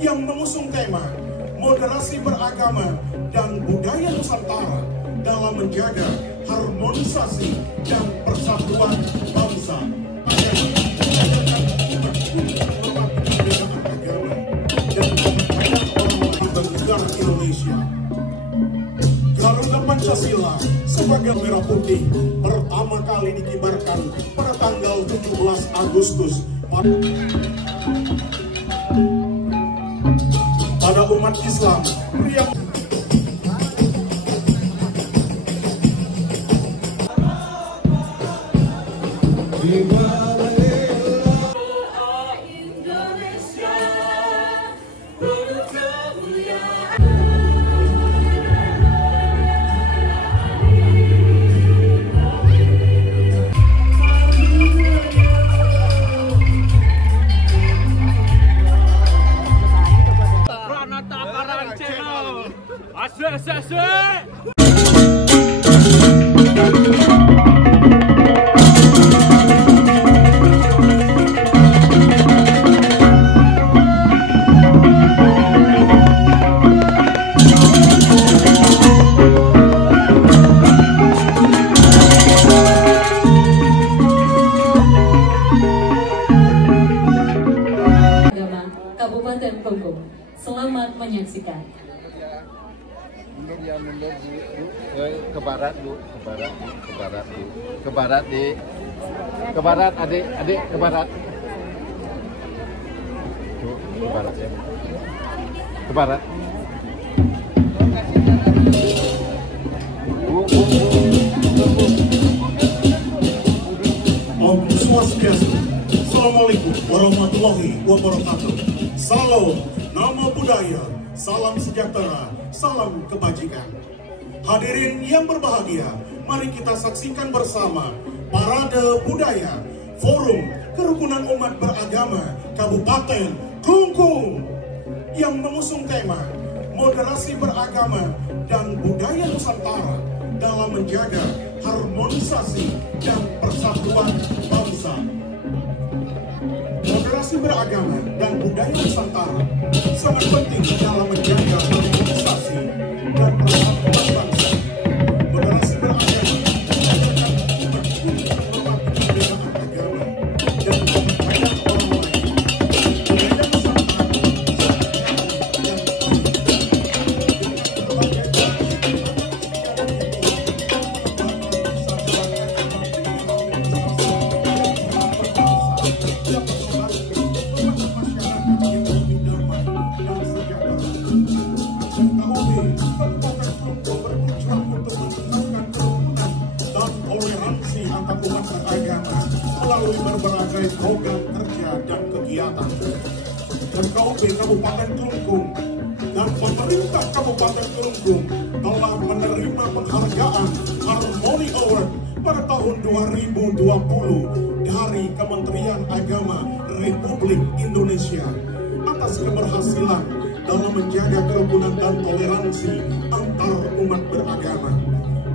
yang mengusung tema moderasi beragama dan budaya Nusantara dalam menjaga harmonisasi dan persatuan bangsa. Indonesia. Garuda Pancasila sebagai merah putih pertama kali dikibarkan pada tanggal 17 Agustus pada umat Islam. Pria Kabupaten Klungkung. Selamat menyaksikan. Mundur ya, mundur Bu. Ke barat Bu, ke barat Bu, ke barat Bu. Ke barat Dik. Ke barat adik, adik ke barat. Bu, ke barat ya. Ke barat. Bu, Bu, Bu. Om Swastiastu. Assalamualaikum warahmatullahi wabarakatuh. Salam nama budaya, salam sejahtera, salam kebajikan. Hadirin yang berbahagia, mari kita saksikan bersama Parade Budaya Forum Kerukunan Umat Beragama Kabupaten Klungkung yang mengusung tema moderasi beragama dan budaya Nusantara dalam menjaga harmonisasi dan persatuan bangsa. Moderasi beragama dan budaya Nusantara sangat penting dalam menjaga harmonisasi dan persatuan bangsa. Moderasi beragama mengajarkan umat untuk menghormati perbedaan agama dan menghargai orang lain. Budaya Nusantara dan melalui berbagai program kerja dan kegiatan. Dan KUB Kabupaten Klungkung dan pemerintah Kabupaten Klungkung telah menerima penghargaan Harmony Award pada tahun 2020 dari Kementerian Agama Republik Indonesia atas keberhasilan dalam menjaga kerukunan dan toleransi antar umat beragama.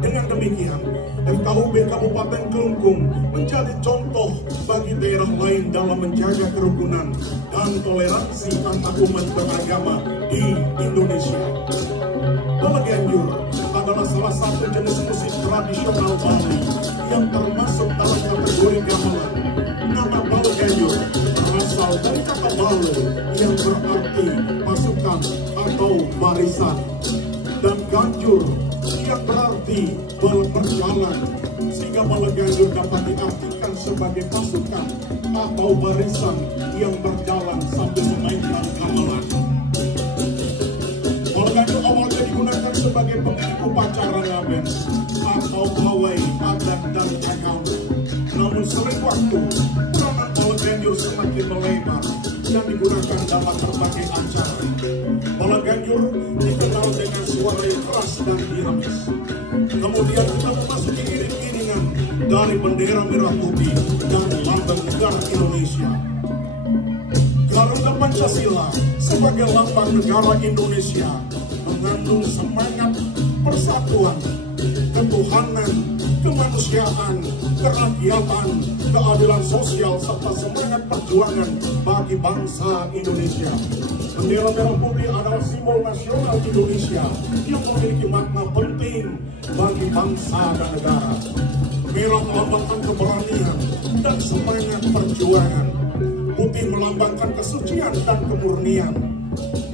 Dengan demikian, FKUB Kabupaten Klungkung menjadi contoh bagi daerah lain dalam menjaga kerukunan dan toleransi antar umat beragama di Indonesia. Balaganjur adalah salah satu jenis musik tradisional Bali yang termasuk dalam kategori gamelan. Nama Balaganjur berasal dari kata balo yang berarti pasukan atau barisan, dan ganjur yang berarti berjalan, sehingga Balaganjur dapat diartikan sebagai pasukan atau barisan yang berjalan sambil memainkan gamelan. Balaganjur awalnya digunakan sebagai pengiring upacara ngaben atau pawai adat dan agama. Namun sering waktu, peranan Balaganjur semakin melebar yang digunakan dalam berbagai acara. Balaganjur dikenal dengan suara yang keras dan dinamis. Kemudian kita memasuki iring-iringan dari bendera merah putih dan lambang negara Indonesia. Garuda Pancasila sebagai lambang negara Indonesia mengandung semangat persatuan, ketuhanan, kemanusiaan, kerakyatan, keadilan sosial, serta semangat perjuangan bagi bangsa Indonesia. Bendera merah putih adalah simbol nasional Indonesia yang memiliki makna penting bagi bangsa dan negara. Merah melambangkan keberanian dan semangat perjuangan. Putih melambangkan kesucian dan kemurnian.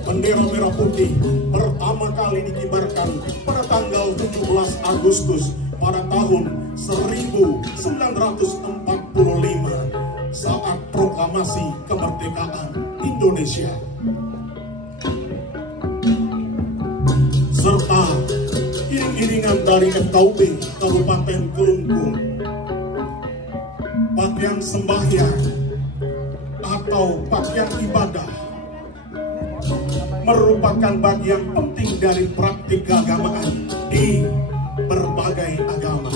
Bendera merah putih pertama kali dikibarkan pada tanggal 17 Agustus pada tahun 1945 saat proklamasi kemerdekaan Indonesia. Serta iring-iringan dari FKUP Kabupaten Kelungkung, pakaian sembahyang atau pakaian ibadah merupakan bagian penting dari praktik keagamaan di berbagai agama.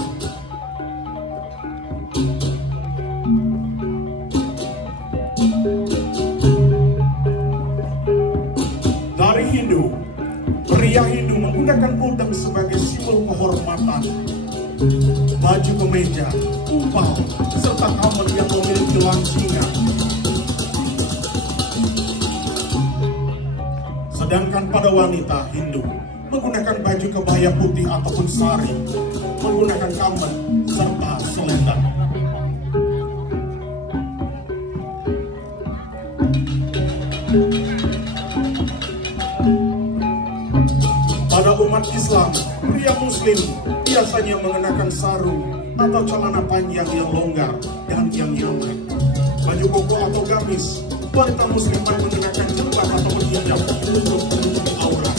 Dari Hindu, pria Hindu menggunakan udang sebagai simbol kehormatan. Baju kemeja, umpal, serta kamar yang memiliki lancingan. Sedangkan pada wanita Hindu menggunakan baju kebaya putih ataupun sari, menggunakan kamar serta selendang. Pada umat Islam, pria Muslim biasanya mengenakan sarung atau celana panjang yang longgar dan yang nyaman. Baju koko atau gamis, wanita Muslimah mengenakan jilbab atau hijab untuk menutupi aurat.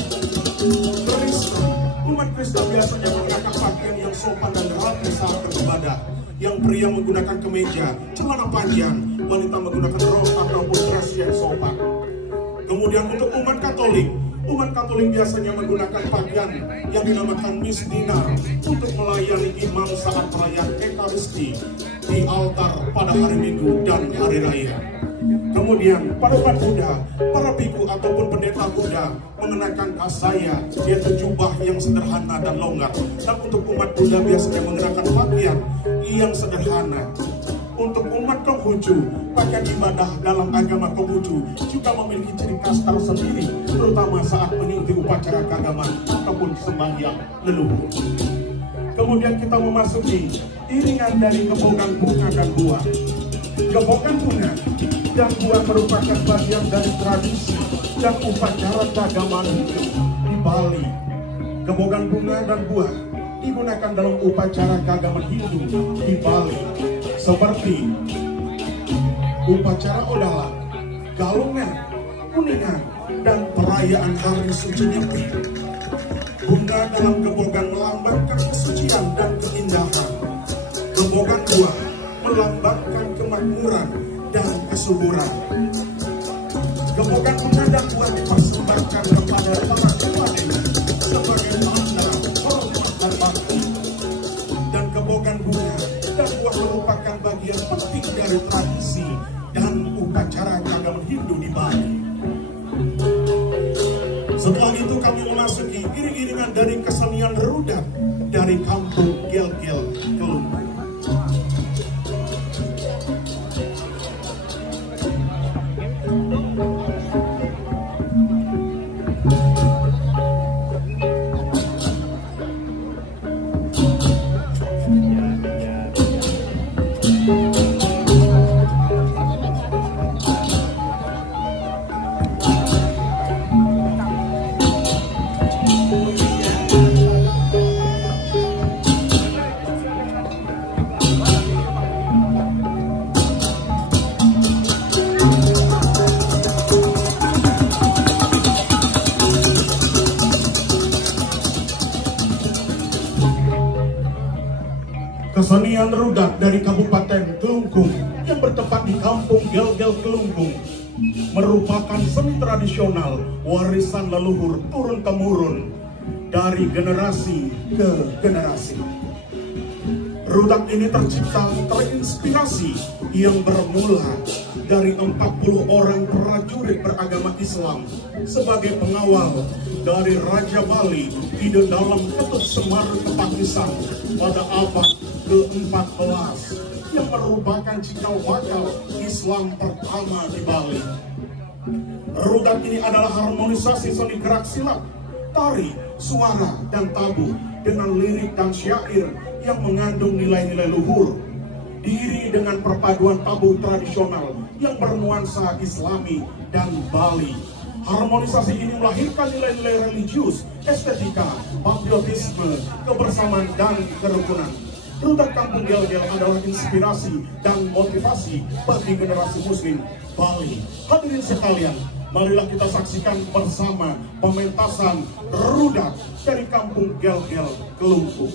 Kristen, umat Kristen biasanya mengenakan pakaian yang sopan dan rapi saat beribadah. Yang pria menggunakan kemeja, celana panjang, wanita menggunakan rok ataupun dress yang sopan. Kemudian untuk umat Katolik biasanya menggunakan pakaian yang dinamakan misdinar untuk melayani imam saat perayaan Ekaristi di altar pada hari Minggu dan hari Raya. Kemudian pada umat Buddha, para biku ataupun pendeta Buddha mengenakan kasaya, yaitu jubah yang sederhana dan longgar. Dan untuk umat Buddha biasanya mengenakan pakaian yang sederhana. Untuk umat Konghucu, pakaian ibadah dalam agama Konghucu juga memiliki ciri khas tersendiri, terutama saat mengikuti upacara keagamaan ataupun sembahyang leluhur. Kemudian kita memasuki iringan dari kebogan bunga dan buah. Kebogan bunga dan buah merupakan bagian dari tradisi dan upacara keagamaan Hindu di Bali. Kebogan bunga dan buah digunakan dalam upacara keagamaan Hindu di Bali, seperti upacara Odala, Galungan, Kuningan, dan perayaan Hari Suci Nyepi. Bunga dalam kebogan melambangkan kesucian dan keindahan. Kebogan buah melambangkan kemakmuran dan kesuburan. Kebogan bunga dan buah dipersembahkan kepada para dewa-dewa sebagai tanda hormat dan bakti. Dan kebogan bunga dan buah merupakan bagian penting dari tradisi dan upacara keagamaan Hindu di Bali. Setelah itu kami memasuki iring-iringan dari kesenian rudat dari kampung Gel-Gel Kelungkung. Kesenian rudat dari Kabupaten Kelungkung yang bertempat di kampung Gel-Gel Kelungkung merupakan seni tradisional warisan leluhur turun-temurun dari generasi ke generasi. Rudat ini terinspirasi yang bermula dari 40 orang prajurit beragama Islam sebagai pengawal dari Raja Bali di dalam Ketut Semar Kepakisan pada abad ke-14 yang merupakan cikal bakal Islam pertama di Bali. Rudat ini adalah harmonisasi seni gerak silat, tari, suara, dan tabu dengan lirik dan syair yang mengandung nilai-nilai luhur. Diiringi dengan perpaduan tabu tradisional yang bernuansa Islami dan Bali. Harmonisasi ini melahirkan nilai-nilai religius, estetika, patriotisme, kebersamaan, dan kerukunan. Rudat Kampung Gel-Gel adalah inspirasi dan motivasi bagi generasi muslim Bali. Hadirin sekalian, marilah kita saksikan bersama pementasan Rudat dari Kampung Gel-Gel Kelungkung.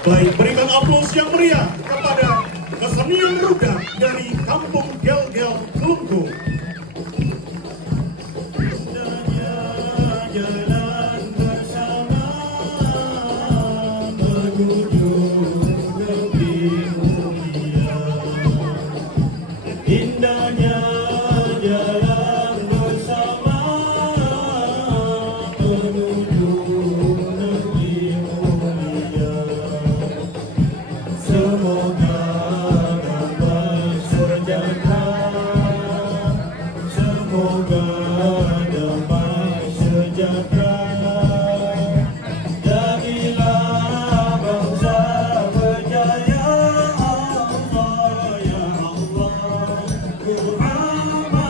Baik, berikan aplaus yang meriah kepada kesenian rudat dari Kampung Gel-Gel Klungkung. Jalan bersama menuju negeri mulia. Indahnya jalan bersama menuju negeri mulia. Semoga damai sejahtera, semoga damai sejahtera. Jadilah bangsa berjaya, Allah ya Allah. Muhammadiyah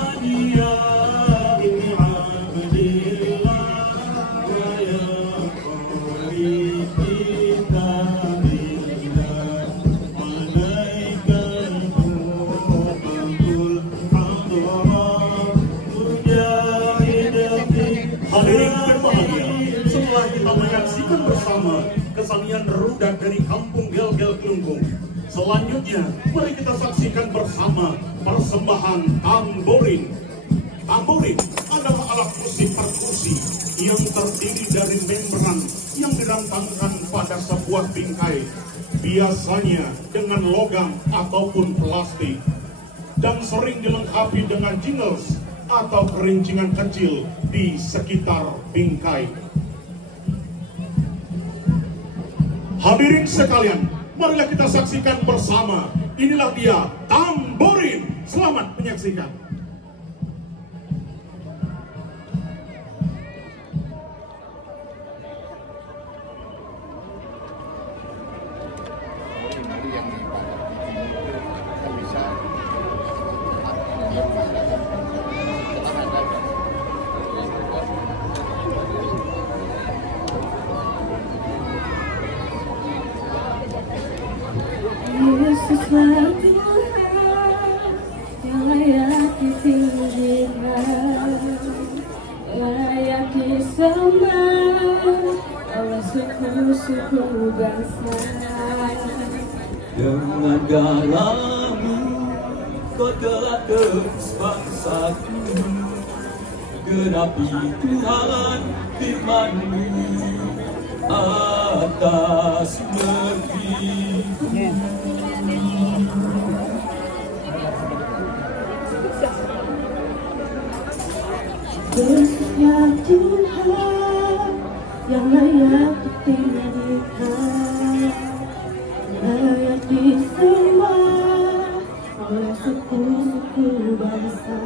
ini abdillah wa ya qawli kita billah. Malaikat mu'abdul hadrat mujahid. Hadirin berbahagia, setelah kita menyaksikan bersama kesenian rudat dari Kampung Gel-Gel Klungkung, selanjutnya mari kita saksikan bersama persembahan tamborin. Tamborin adalah alat musik perkusi yang terdiri dari membran yang dirantangkan pada sebuah bingkai, biasanya dengan logam ataupun plastik, dan sering dilengkapi dengan jingles atau kerincingan kecil di sekitar bingkai. Hadirin sekalian, marilah kita saksikan bersama. Inilah dia tamborin. Selamat menyaksikan. Mari yang di sini itu kan bisa sesuatu hal yang layak ditinggikan, layak disembah oleh suku-suku bangsa. Dengan galamu kau telah terus bangsaku, genapi Tuhan firman-Mu atas negeri. Yesusnya Tuhan yang layak ditinggikan, layak disembah oleh suku-suku bangsa.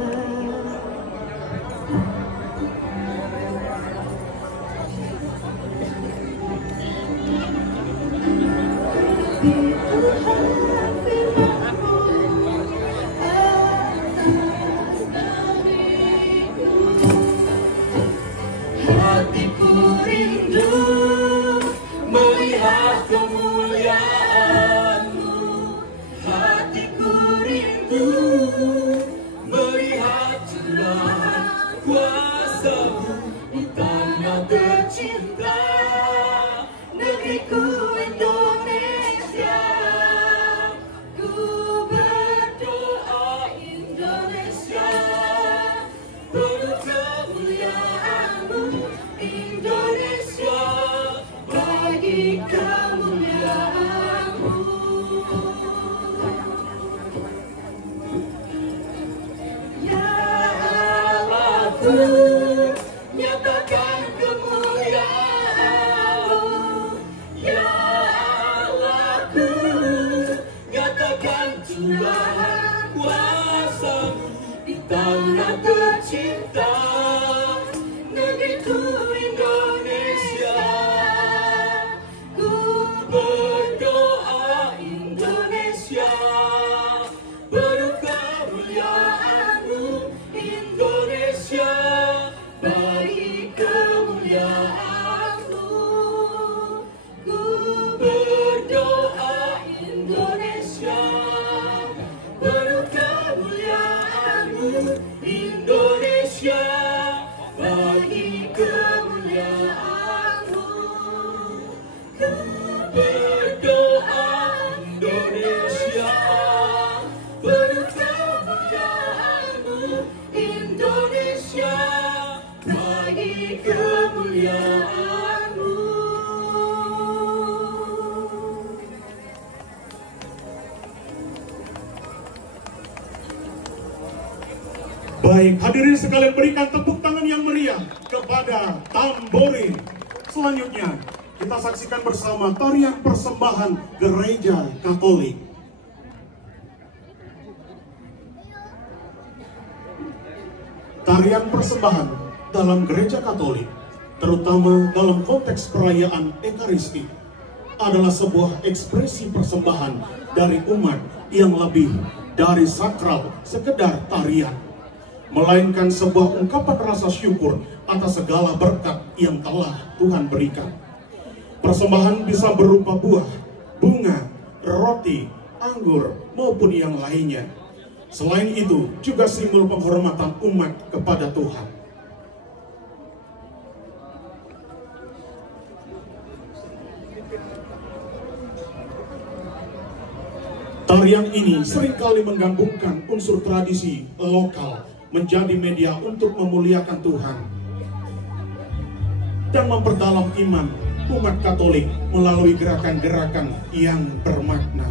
Hatiku rindu melihat kemuliaan-Mu. Hatiku rindu melihat curahan kuasa-Mu di tanah tercinta, negeriku Indonesia. Ku berdoa Indonesia, penuh kemuliaan-Mu. Indonesia, bagi kemuliaan-Mu. Ya Allahku, nyatakan kemuliaan-Mu. Ya Allahku, nyatakan curahan kuasa-Mu di tanah tercinta, negeriku Indonesia. Ku berdoa Indonesia, penuh kemuliaan-Mu. Indonesia, bagi kemuliaan-Mu. Ku berdoa Indonesia, penuh kemuliaan-Mu. Indonesia, bagi kemuliaan-Mu. Ku berdoa Indonesia, penuh kemuliaan-Mu. Indonesia, bagi kemuliaan-Mu. Baik, hadirin sekalian, berikan tepuk tangan yang meriah kepada Tamborin. Selanjutnya, kita saksikan bersama tarian persembahan Gereja Katolik. Tarian persembahan dalam Gereja Katolik, terutama dalam konteks perayaan Ekaristi, adalah sebuah ekspresi persembahan dari umat yang lebih dari sakral sekedar tarian, melainkan sebuah ungkapan rasa syukur atas segala berkat yang telah Tuhan berikan. Persembahan bisa berupa buah, bunga, roti, anggur, maupun yang lainnya. Selain itu, juga simbol penghormatan umat kepada Tuhan. Tarian ini seringkali menggabungkan unsur tradisi lokal menjadi media untuk memuliakan Tuhan dan memperdalam iman umat Katolik melalui gerakan-gerakan yang bermakna.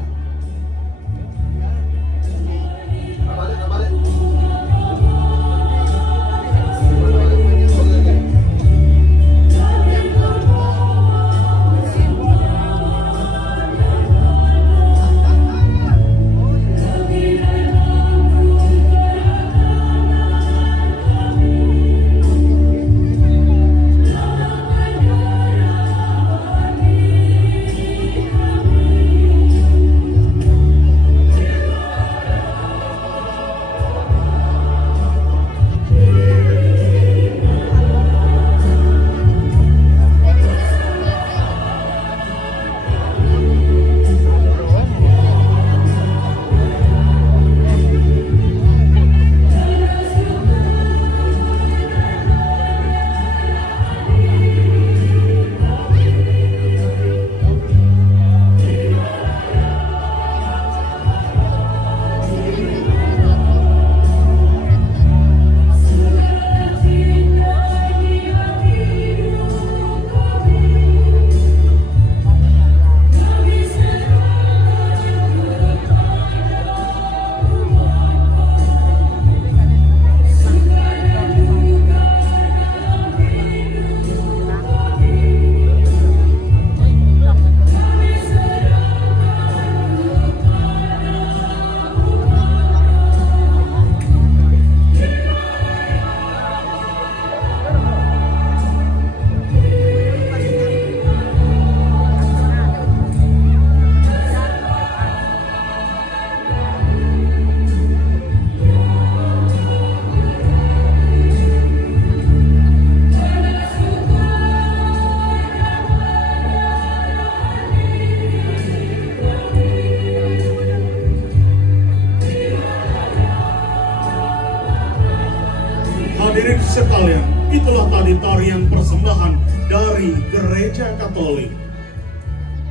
sekalian, itulah tadi tarian persembahan dari Gereja Katolik.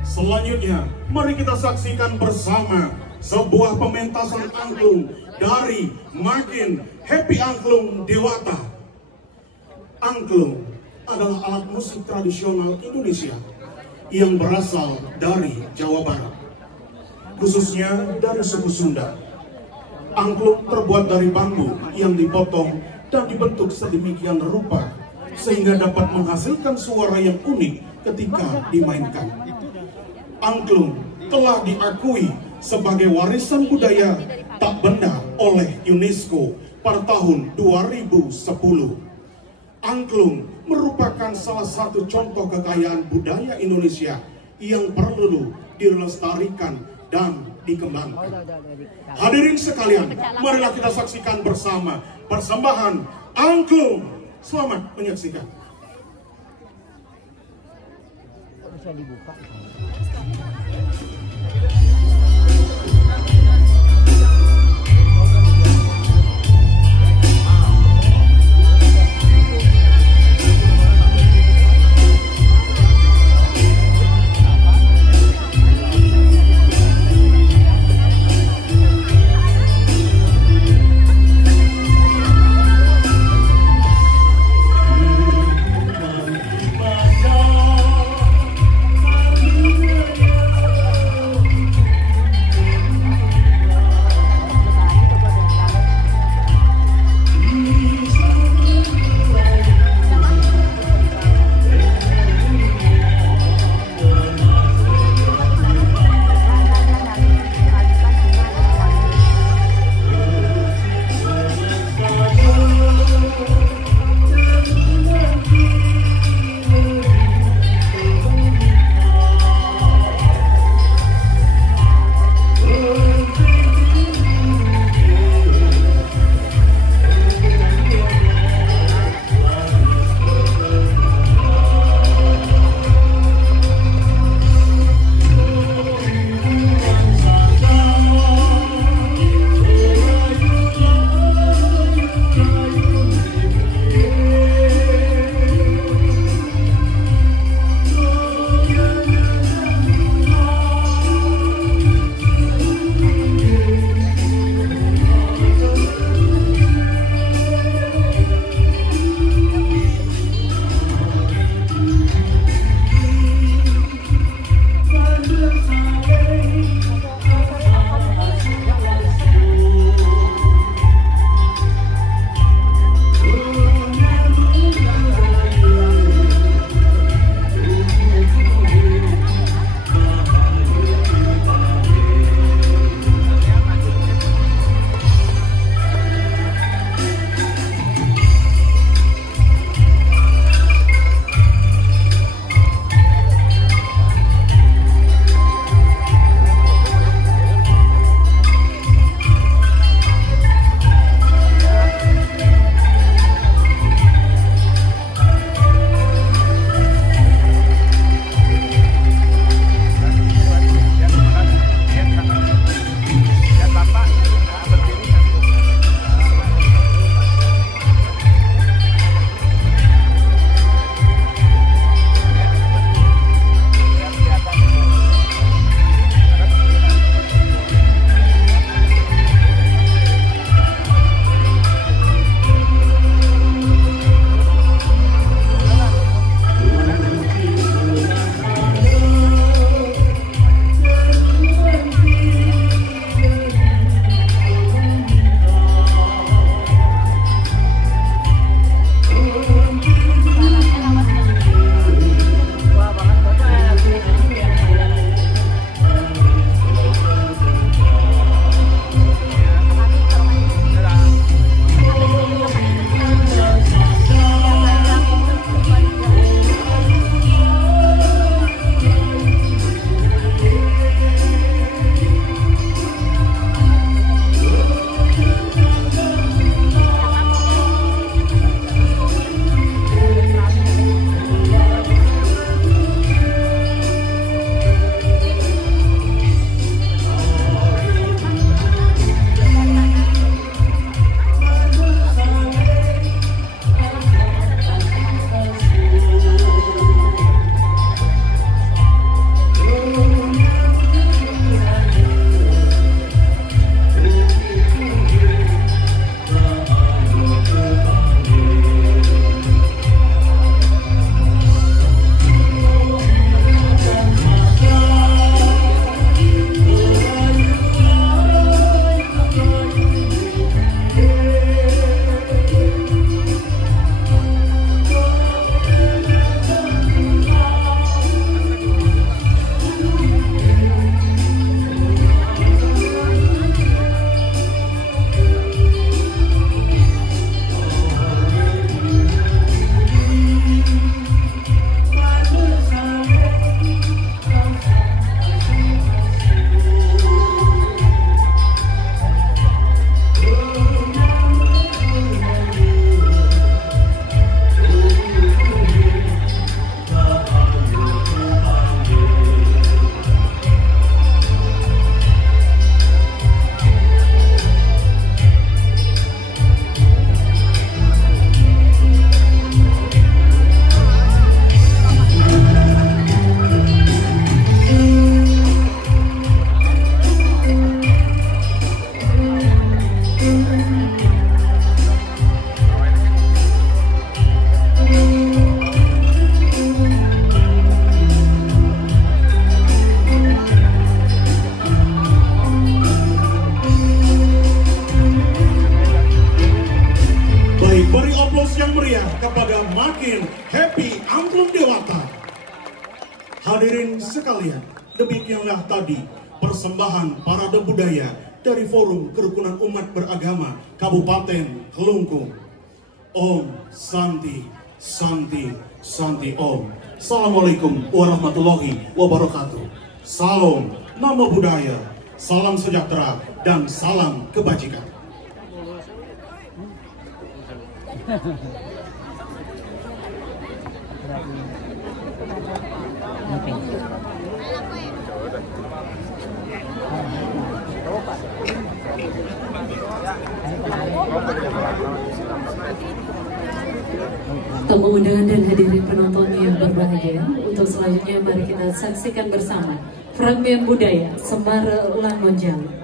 Selanjutnya, mari kita saksikan bersama sebuah pementasan angklung dari Makin Happy Angklung Dewata. Angklung adalah alat musik tradisional Indonesia yang berasal dari Jawa Barat, khususnya dari suku Sunda. Angklung terbuat dari bambu yang dipotong dan dibentuk sedemikian rupa sehingga dapat menghasilkan suara yang unik ketika dimainkan. Angklung telah diakui sebagai warisan budaya tak benda oleh UNESCO pada tahun 2010. Angklung merupakan salah satu contoh kekayaan budaya Indonesia yang perlu dilestarikan dan dikembangkan. Hadirin sekalian, marilah kita saksikan bersama persembahan angklung. Selamat menyaksikan. Bisa dibuka. yang meriah kepada Makin Happy Angklung Dewata. Hadirin sekalian, demikianlah tadi persembahan parade budaya dari Forum Kerukunan Umat Beragama Kabupaten Kelungkung. Om Santi, Santi, Santi Om. Assalamualaikum warahmatullahi wabarakatuh. Salam Namo Buddhaya, salam sejahtera, dan salam kebajikan. Tamu undangan dan hadirin penonton yang berbahagia, untuk selanjutnya mari kita saksikan bersama fragmen budaya Semar Lanonjang.